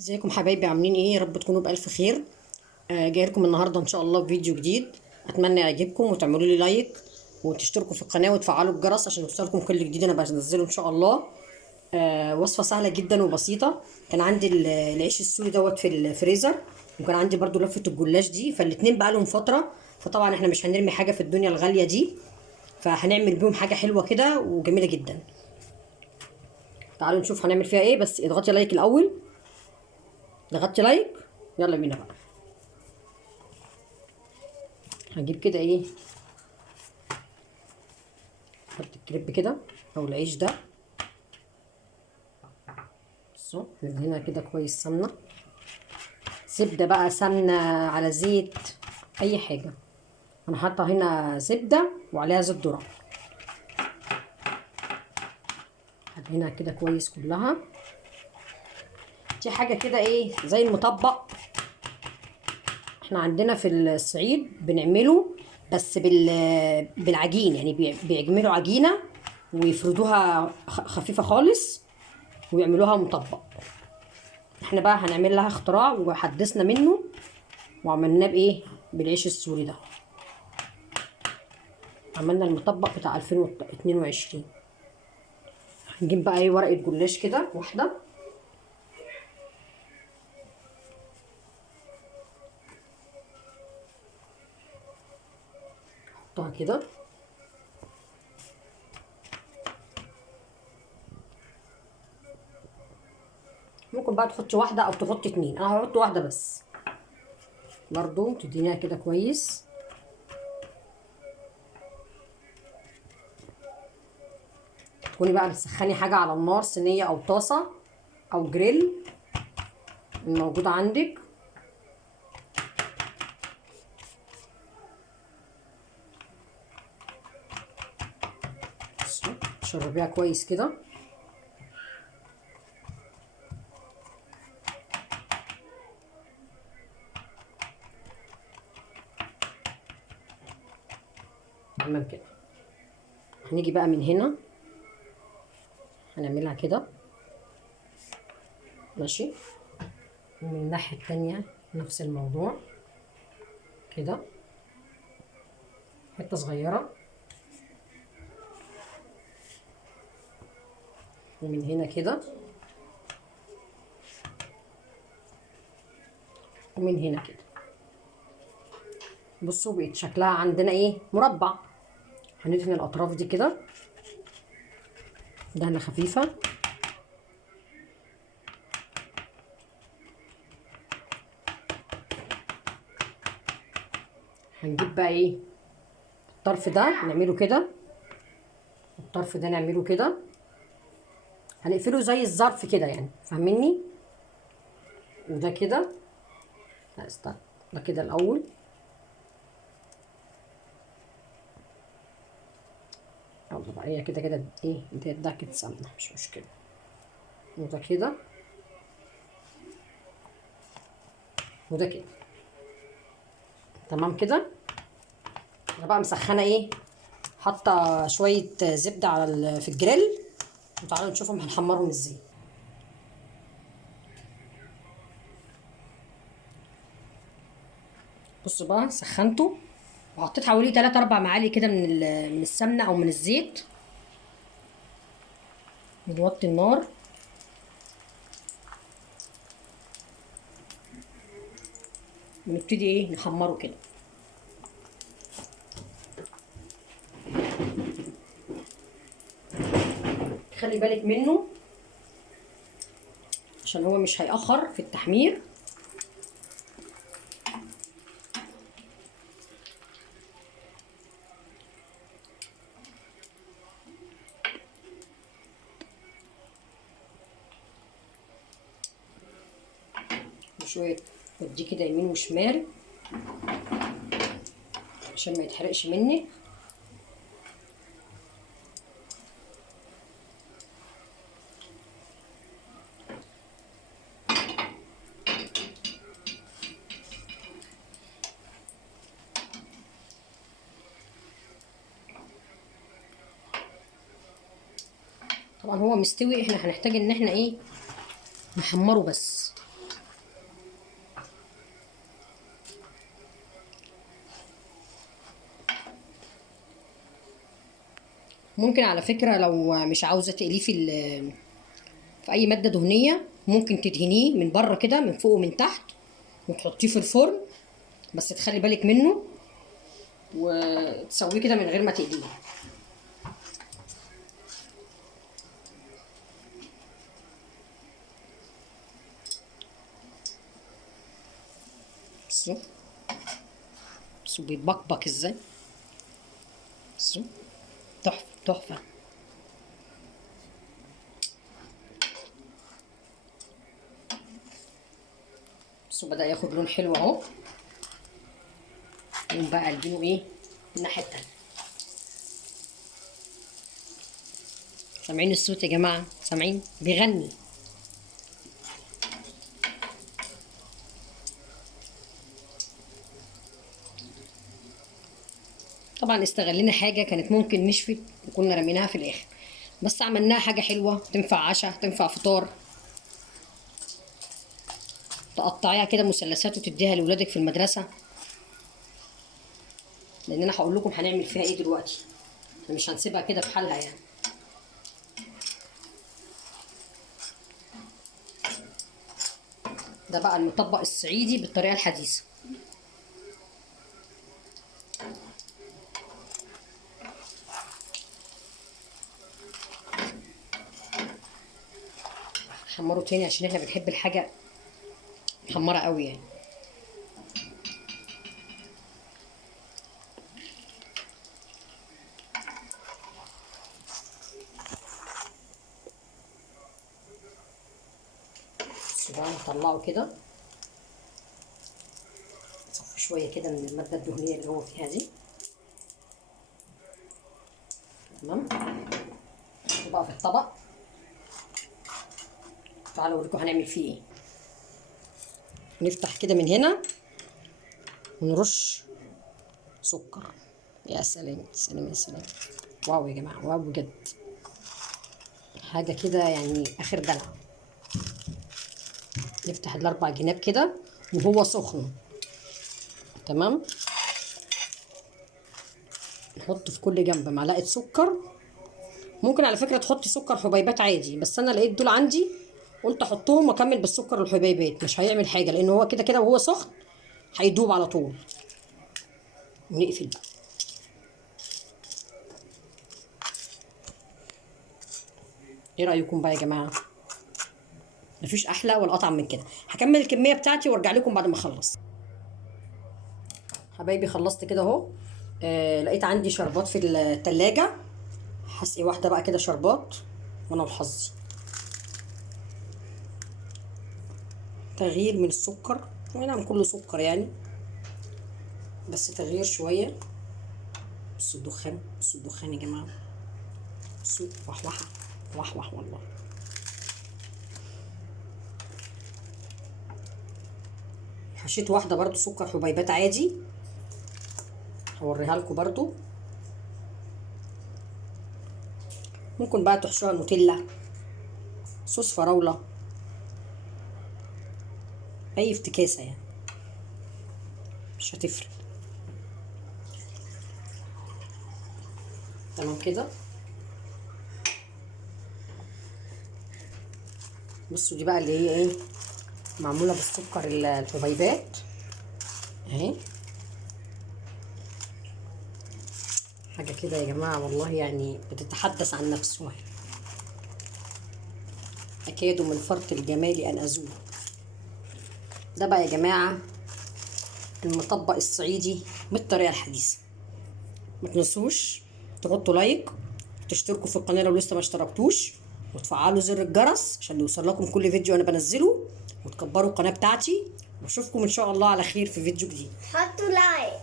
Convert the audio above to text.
ازيكم حبايبي؟ عاملين ايه؟ يا رب تكونوا بألف خير. جاي لكم النهارده ان شاء الله بفيديو جديد. اتمنى يعجبكم وتعملوا لي لايك وتشتركوا في القناه وتفعلوا الجرس عشان يوصلكم كل جديد انا بنزله ان شاء الله. وصفه سهله جدا وبسيطه. كان عندي العيش السوري دوت في الفريزر، وكان عندي برضو لفه الجلاش دي، فالاتنين بقى لهم فتره. فطبعا احنا مش هنرمي حاجه في الدنيا الغاليه دي، فهنعمل بيهم حاجه حلوه كده وجميله جدا. تعالوا نشوف هنعمل فيها ايه، بس اضغطي لايك الاول. ضغطتي لايك؟ يلا بينا بقى. هجيب كده ايه، احط الكريب كده او العيش ده. بصوا ندهنها كده كويس سمنه، زبده بقى، سمنه على زيت، اي حاجه. انا حاطه هنا زبده وعليها زيت ذره. هدهنها كده كويس كلها. دي حاجه كده ايه زي المطبق، احنا عندنا في الصعيد بنعمله بس بالعجين، يعني بيعملوا عجينه ويفردوها خفيفه خالص ويعملوها مطبق. احنا بقى هنعمل لها اختراع وحدثنا منه وعملناه بايه، بالعيش السوري ده. عملنا المطبق بتاع 2022. هنجيب بقى ايه ورقه جلاش كده واحده، نحطها كده. ممكن بقى تحطي واحده او تحطي اتنين، انا هحط واحده بس. برضو تدينيها كده كويس. تكوني بقى بتسخني حاجه على النار، صينيه او طاسه او جريل الموجود عندك. تشربيها كويس كده. تمام كده. هنيجي بقى من هنا هنعملها كده ماشي، ومن الناحيه التانيه نفس الموضوع كده، حته صغيره. ومن هنا كده، ومن هنا كده. بصوا بقت شكلها عندنا ايه، مربع. هندهن الاطراف دي كده دهنه خفيفه. هنجيب بقى ايه، الطرف ده نعمله كده والطرف ده نعمله كده. هنقفله زي الظرف كده يعني، فاهميني؟ وده كده، لا استنى، ده كده الاول. يلا بقى هي كده كده ايه، ده كده سمنه مش مشكله. وده كده وده كده. تمام كده. انا بقى مسخنه ايه، حاطه شويه زبده على في الجريل، وتعالوا نشوفهم هنحمرهم ازاي. بصوا بقى سخنته وحطيت حوالي 3 4 معالق كده من السمنه او من الزيت. نوطي النار ونبتدي ايه نحمره كده. خلي بالك منه عشان هو مش هيأخر في التحمير. وشويه وديه كده يمين وشمال عشان ما يتحرقش منك. طبعا هو مستوي، احنا هنحتاج ان احنا ايه، نحمره بس. ممكن على فكره لو مش عاوزه تقليه في اي ماده دهنيه، ممكن تدهنيه من بره كده من فوق ومن تحت وتحطيه في الفرن، بس تخلي بالك منه وتسويه كده من غير ما تقليه. بصوا بصوا بيتبقبق ازاي، بصوا تحفه تحفه. بصوا بدأ ياخد لون حلو اهو. نقوم بقى قلبينه ايه الناحيه التانيه. سامعين الصوت يا جماعه؟ سامعين بيغني. طبعا استغلينا حاجه كانت ممكن نشفت وكنا رميناها في الاخر، بس عملناها حاجه حلوه تنفع عشاء تنفع فطار. تقطعيها كده مثلثات وتديها لاولادك في المدرسه، لان انا هقول لكم هنعمل فيها ايه دلوقتي، مش هنسيبها كده في حالها يعني. ده بقى المطبق الصعيدي بالطريقه الحديثه. حمره تاني عشان احنا بنحب الحاجه محمره قوي يعني. بس بقى نطلعه كده، نصفي شويه كده من الماده الدهنيه اللي هو فيها دي. تمام. بقى في الطبق. تعالوا اوريكم هنعمل فيه ايه. نفتح كده من هنا ونرش سكر. يا سلام سلام يا سلام، واو يا جماعه، واو بجد، حاجه كده يعني اخر دلع. نفتح ال4 جناب كده وهو سخن. تمام. نحط في كل جنب معلقه سكر. ممكن على فكره تحطي سكر حبيبات عادي، بس انا لقيت دول عندي قلت احطهم واكمل بالسكر الحبيبات، مش هيعمل حاجه لان هو كده كده وهو سخن هيدوب على طول. ونقفل بقى. ايه رايكم بقى يا جماعه؟ مفيش احلى ولا اطعم من كده. هكمل الكميه بتاعتي وارجع لكم بعد ما اخلص. حبايبي خلصت كده اهو. لقيت عندي شربات في التلاجة، هسقي واحده بقى كده شربات وانا وحظي. تغيير من السكر، نعم كله سكر يعني، بس تغيير شويه. بصوا الدخان، بصوا الدخان يا جماعه، بصوا وحوحه وحوح والله. حشيت واحده برضو سكر حبيبات عادي، هوريها لكم برضو. ممكن بقى تحشوها نوتيلا، صوص فراوله، اي افتكاسه يعني مش هتفرق. تمام كده. بصوا دي بقى اللي هي ايه، معموله بالسكر الحبيبات اهي. حاجه كده يا جماعه والله يعني بتتحدث عن نفسها. اكاد من فرط الجمال ان ازول. ده بقى يا جماعه المطبق الصعيدي بالطريقه الحديثه. ما تنسوش تحطوا لايك وتشتركوا في القناه لو لسه ما اشتركتوش، وتفعلوا زر الجرس عشان يوصل لكم كل فيديو انا بنزله، وتكبروا القناه بتاعتي. واشوفكم ان شاء الله على خير في فيديو جديد. حطوا لايك.